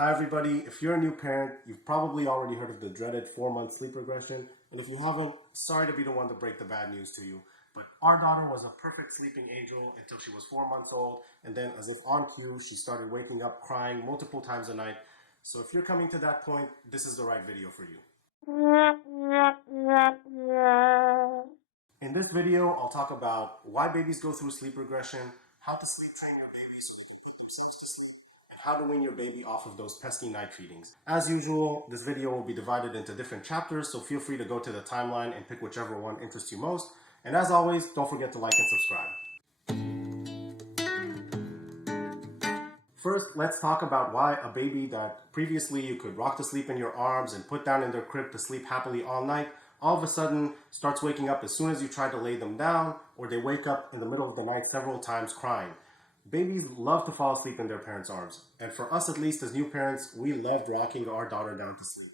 Hi everybody, if you're a new parent, you've probably already heard of the dreaded 4-month sleep regression, and if you haven't, sorry to be the one to break the bad news to you, but our daughter was a perfect sleeping angel until she was 4 months old, and then as if on cue, she started waking up crying multiple times a night. So if you're coming to that point, this is the right video for you. In this video, I'll talk about why babies go through sleep regression, how to sleep train your baby so you can put themselves to sleep, and how to wean your baby off of those pesky night feedings. As usual, this video will be divided into different chapters, so feel free to go to the timeline and pick whichever one interests you most. And as always, don't forget to like and subscribe. First, let's talk about why a baby that previously you could rock to sleep in your arms and put down in their crib to sleep happily all night, all of a sudden starts waking up as soon as you try to lay them down, or they wake up in the middle of the night several times crying. Babies love to fall asleep in their parents' arms, and for us at least as new parents, we loved rocking our daughter down to sleep.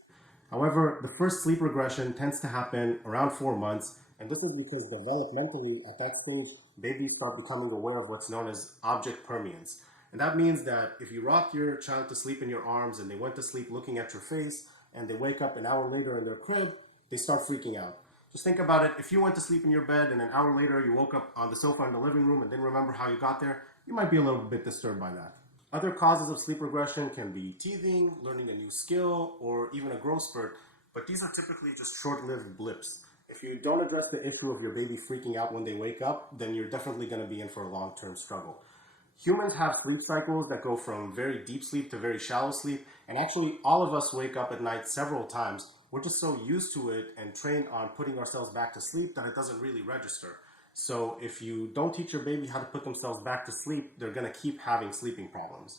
However, the first sleep regression tends to happen around 4 months, and this is because developmentally at that stage, babies start becoming aware of what's known as object permanence. And that means that if you rock your child to sleep in your arms and they went to sleep looking at your face and they wake up an hour later in their crib, they start freaking out. Just think about it. If you went to sleep in your bed and an hour later you woke up on the sofa in the living room and didn't remember how you got there, you might be a little bit disturbed by that. Other causes of sleep regression can be teething, learning a new skill, or even a growth spurt, but these are typically just short-lived blips. If you don't address the issue of your baby freaking out when they wake up, then you're definitely going to be in for a long-term struggle. Humans have sleep cycles that go from very deep sleep to very shallow sleep, and actually all of us wake up at night several times. We're just so used to it and trained on putting ourselves back to sleep that it doesn't really register. So if you don't teach your baby how to put themselves back to sleep, they're going to keep having sleeping problems.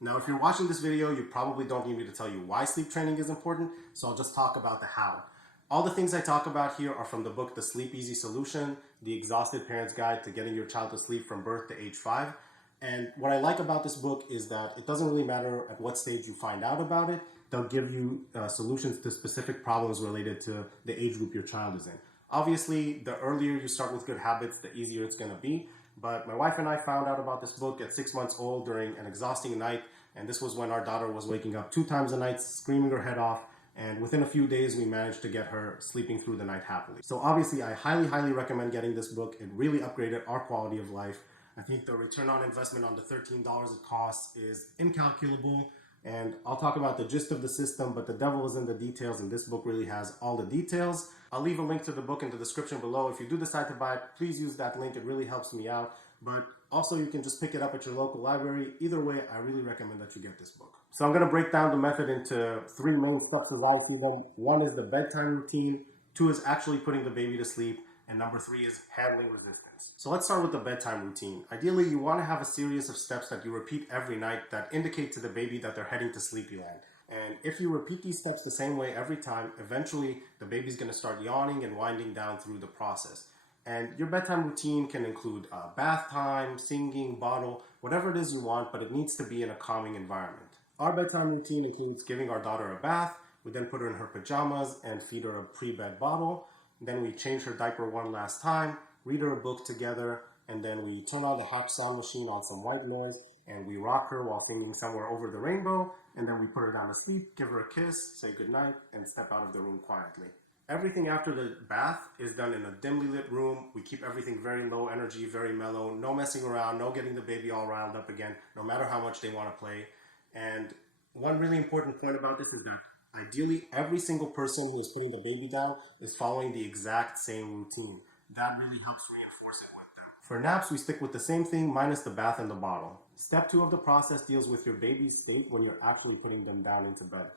Now, if you're watching this video, you probably don't need me to tell you why sleep training is important, so I'll just talk about the how. All the things I talk about here are from the book, The Sleepeasy Solution, The Exhausted Parent's Guide to Getting Your Child to Sleep from Birth to Age 5. And what I like about this book is that it doesn't really matter at what stage you find out about it. They'll give you solutions to specific problems related to the age group your child is in. Obviously, the earlier you start with good habits, the easier it's going to be. But my wife and I found out about this book at 6 months old during an exhausting night. And this was when our daughter was waking up 2 times a night, screaming her head off. And within a few days, we managed to get her sleeping through the night happily. So obviously, I highly recommend getting this book. It really upgraded our quality of life. I think the return on investment on the $13 it costs is incalculable. And I'll talk about the gist of the system, but the devil is in the details, and this book really has all the details. I'll leave a link to the book in the description below. If you do decide to buy it, please use that link. It really helps me out. But also, you can just pick it up at your local library. Either way, I really recommend that you get this book. So I'm going to break down the method into 3 main steps as I see them. 1 is the bedtime routine. 2 is actually putting the baby to sleep. And number 3 is handling resistance. So let's start with the bedtime routine. Ideally, you want to have a series of steps that you repeat every night that indicate to the baby that they're heading to sleepy land. And if you repeat these steps the same way every time, eventually the baby's going to start yawning and winding down through the process. And your bedtime routine can include bath time, singing, bottle, whatever it is you want, but it needs to be in a calming environment. Our bedtime routine includes giving our daughter a bath. We then put her in her pajamas and feed her a pre-bed bottle. Then we change her diaper one last time, read her a book together, and then we turn on the Hatch sound machine on some white noise, and we rock her while singing Somewhere Over the Rainbow, and then we put her down to sleep, give her a kiss, say goodnight, and step out of the room quietly. Everything after the bath is done in a dimly lit room. We keep everything very low energy, very mellow, no messing around, no getting the baby all riled up again, no matter how much they want to play. And one really important point about this is that ideally, every single person who is putting the baby down is following the exact same routine. That really helps reinforce it with them. For naps, we stick with the same thing minus the bath and the bottle. Step 2 of the process deals with your baby's state when you're actually putting them down into bed.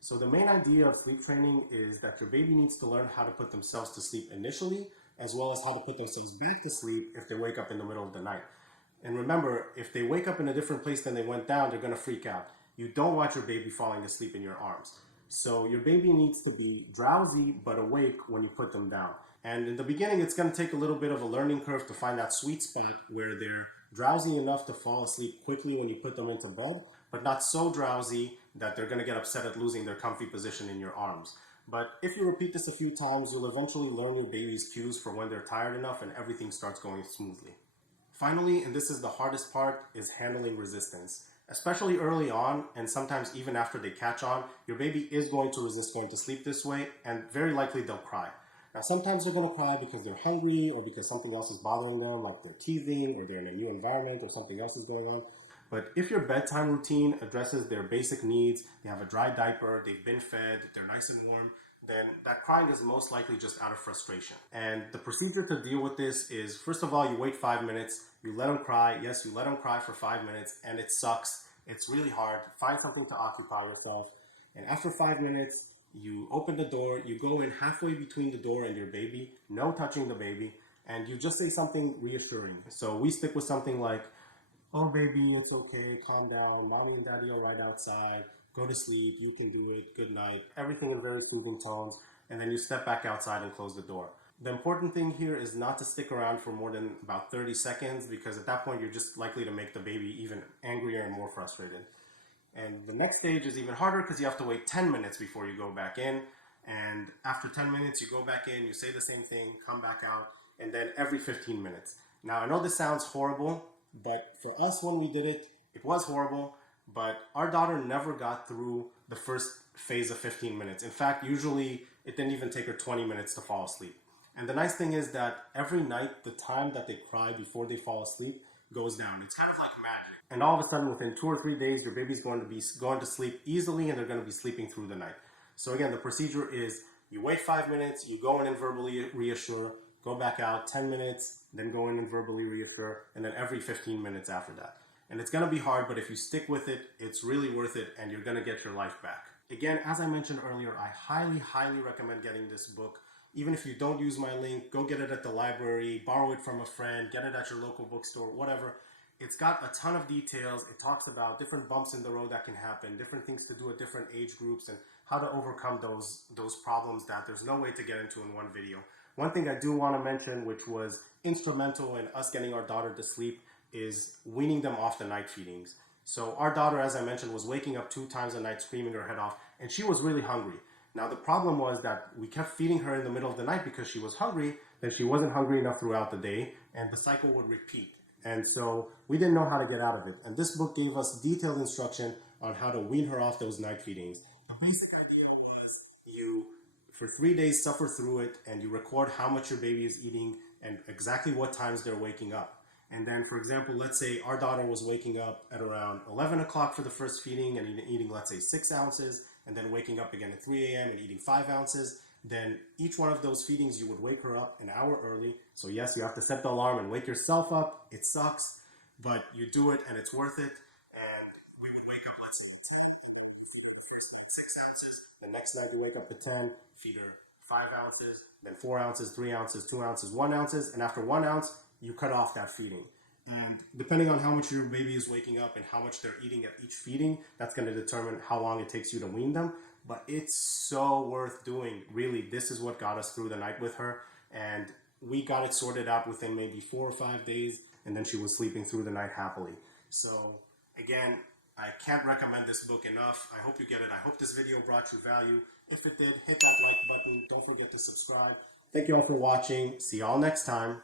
So the main idea of sleep training is that your baby needs to learn how to put themselves to sleep initially, as well as how to put themselves back to sleep if they wake up in the middle of the night. And remember, if they wake up in a different place than they went down, they're going to freak out. You don't want your baby falling asleep in your arms. So your baby needs to be drowsy but awake when you put them down. And in the beginning, it's going to take a little bit of a learning curve to find that sweet spot where they're drowsy enough to fall asleep quickly when you put them into bed, but not so drowsy that they're going to get upset at losing their comfy position in your arms. But if you repeat this a few times, you'll eventually learn your baby's cues for when they're tired enough and everything starts going smoothly. Finally, and this is the hardest part, is handling resistance. Especially early on, and sometimes even after they catch on, your baby is going to resist going to sleep this way, and very likely they'll cry. Now, sometimes they're going to cry because they're hungry or because something else is bothering them, like they're teething or they're in a new environment or something else is going on. But if your bedtime routine addresses their basic needs, they have a dry diaper, they've been fed, they're nice and warm, then that crying is most likely just out of frustration. And the procedure to deal with this is, first of all, you wait 5 minutes, you let them cry. Yes, you let them cry for 5 minutes, and it sucks. It's really hard. Find something to occupy yourself. And after 5 minutes, you open the door, you go in halfway between the door and your baby, no touching the baby, and you just say something reassuring. So we stick with something like, "Oh baby, it's okay, calm down, mommy and daddy are right outside, go to sleep, you can do it, good night." Everything in very soothing tones, and then you step back outside and close the door. The important thing here is not to stick around for more than about 30 seconds, because at that point you're just likely to make the baby even angrier and more frustrated. And the next stage is even harder because you have to wait 10 minutes before you go back in. And after 10 minutes, you go back in, you say the same thing, come back out, and then every 15 minutes. Now, I know this sounds horrible, but for us when we did it, it was horrible, but our daughter never got through the first phase of 15 minutes. In fact, usually it didn't even take her 20 minutes to fall asleep. And the nice thing is that every night, the time that they cry before they fall asleep goes down. It's kind of like magic. And all of a sudden, within 2 or 3 days, your baby's going to be going to sleep easily, and they're going to be sleeping through the night. So again, the procedure is you wait 5 minutes, you go in and verbally reassure, go back out 10 minutes, then go in and verbally reassure, and then every 15 minutes after that. And it's going to be hard, but if you stick with it, it's really worth it, and you're going to get your life back. Again, as I mentioned earlier, I highly, highly recommend getting this book. Even if you don't use my link, go get it at the library, borrow it from a friend, get it at your local bookstore, whatever. It's got a ton of details. It talks about different bumps in the road that can happen, different things to do at different age groups, and how to overcome those problems that there's no way to get into in one video. One thing I do want to mention, which was instrumental in us getting our daughter to sleep, is weaning them off the night feedings. So our daughter, as I mentioned, was waking up 2 times a night screaming her head off, and she was really hungry. Now, the problem was that we kept feeding her in the middle of the night because she was hungry, then she wasn't hungry enough throughout the day, and the cycle would repeat. And so we didn't know how to get out of it. And this book gave us detailed instruction on how to wean her off those night feedings. The basic idea was you, for 3 days, suffer through it, and you record how much your baby is eating and exactly what times they're waking up. And then, for example, let's say our daughter was waking up at around 11 o'clock for the first feeding and eating, let's say, 6 ounces, and then waking up again at 3 a.m. and eating 5 ounces. Then each one of those feedings, you would wake her up an hour early. So yes, you have to set the alarm and wake yourself up. It sucks, but you do it and it's worth it. And we would wake up, let's say, first eat 6 ounces. The next night you wake up at 10, feed her 5 ounces, then 4 ounces, 3 ounces, 2 ounces, 1 ounces. And after 1 ounce, you cut off that feeding. And depending on how much your baby is waking up and how much they're eating at each feeding, that's going to determine how long it takes you to wean them. But it's so worth doing. Really, this is what got us through the night with her. And we got it sorted out within maybe 4 or 5 days. And then she was sleeping through the night happily. So again, I can't recommend this book enough. I hope you get it. I hope this video brought you value. If it did, hit that like button. Don't forget to subscribe. Thank you all for watching. See y'all next time.